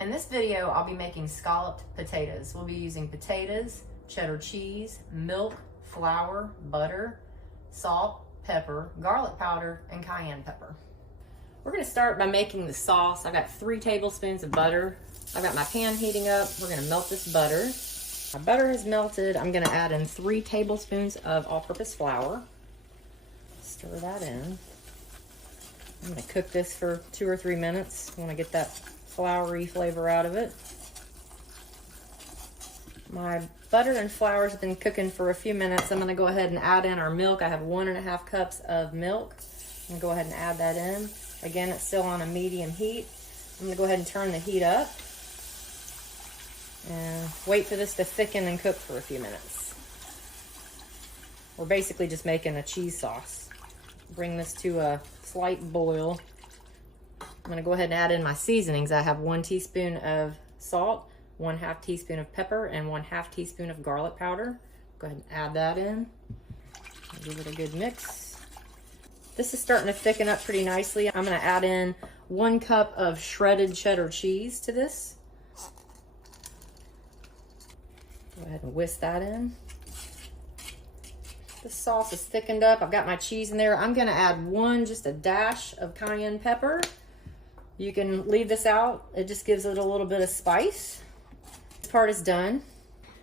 In this video, I'll be making scalloped potatoes. We'll be using potatoes, cheddar cheese, milk, flour, butter, salt, pepper, garlic powder, and cayenne pepper. We're gonna start by making the sauce. I've got 3 tablespoons of butter. I've got my pan heating up. We're gonna melt this butter. My butter is melted. I'm gonna add in 3 tablespoons of all-purpose flour. Stir that in. I'm gonna cook this for 2 or 3 minutes. I wanna get that floury flavor out of it. My butter and flour has been cooking for a few minutes. I'm gonna go ahead and add in our milk. I have 1.5 cups of milk. I'm gonna go ahead and add that in. Again, it's still on a medium heat. I'm gonna go ahead and turn the heat up and wait for this to thicken and cook for a few minutes. We're basically just making a cheese sauce. Bring this to a slight boil. I'm gonna go ahead and add in my seasonings. I have 1 teaspoon of salt, 1/2 teaspoon of pepper, and 1/2 teaspoon of garlic powder. Go ahead and add that in. Give it a good mix. This is starting to thicken up pretty nicely. I'm gonna add in 1 cup of shredded cheddar cheese to this. Go ahead and whisk that in. This sauce is thickened up. I've got my cheese in there. I'm gonna add just a dash of cayenne pepper. You can leave this out. It just gives it a little bit of spice. This part is done.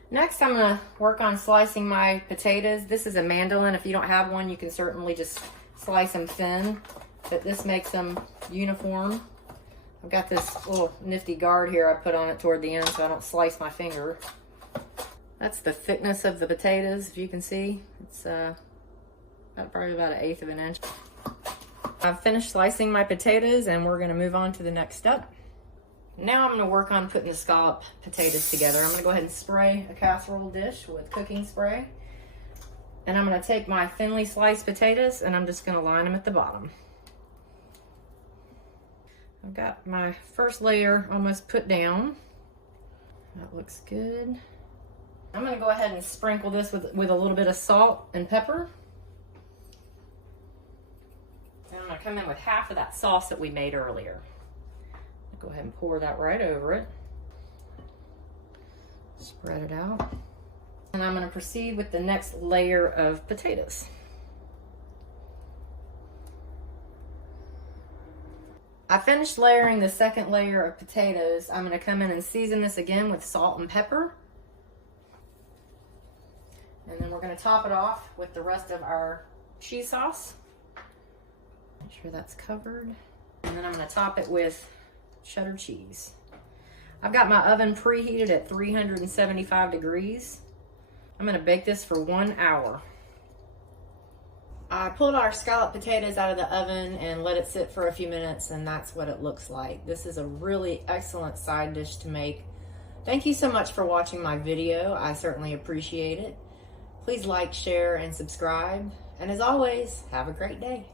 Next, I'm gonna work on slicing my potatoes. This is a mandolin. If you don't have one, you can certainly just slice them thin, but this makes them uniform. I've got this little nifty guard here I put on it toward the end so I don't slice my finger. That's the thickness of the potatoes, if you can see. It's probably about 1/8 of an inch. I've finished slicing my potatoes and we're gonna move on to the next step. Now I'm gonna work on putting the scalloped potatoes together. I'm gonna go ahead and spray a casserole dish with cooking spray. And I'm gonna take my thinly sliced potatoes and I'm just gonna line them at the bottom. I've got my first layer almost put down. That looks good. I'm gonna go ahead and sprinkle this with a little bit of salt and pepper. And I'm gonna come in with half of that sauce that we made earlier. Go ahead and pour that right over it. Spread it out. And I'm gonna proceed with the next layer of potatoes. I finished layering the second layer of potatoes. I'm gonna come in and season this again with salt and pepper. And then we're gonna top it off with the rest of our cheese sauce. Make sure that's covered. And then I'm gonna top it with cheddar cheese. I've got my oven preheated at 375 degrees. I'm gonna bake this for 1 hour. I pulled our scalloped potatoes out of the oven and let it sit for a few minutes, and that's what it looks like. This is a really excellent side dish to make. Thank you so much for watching my video. I certainly appreciate it. Please like, share, and subscribe. And as always, have a great day.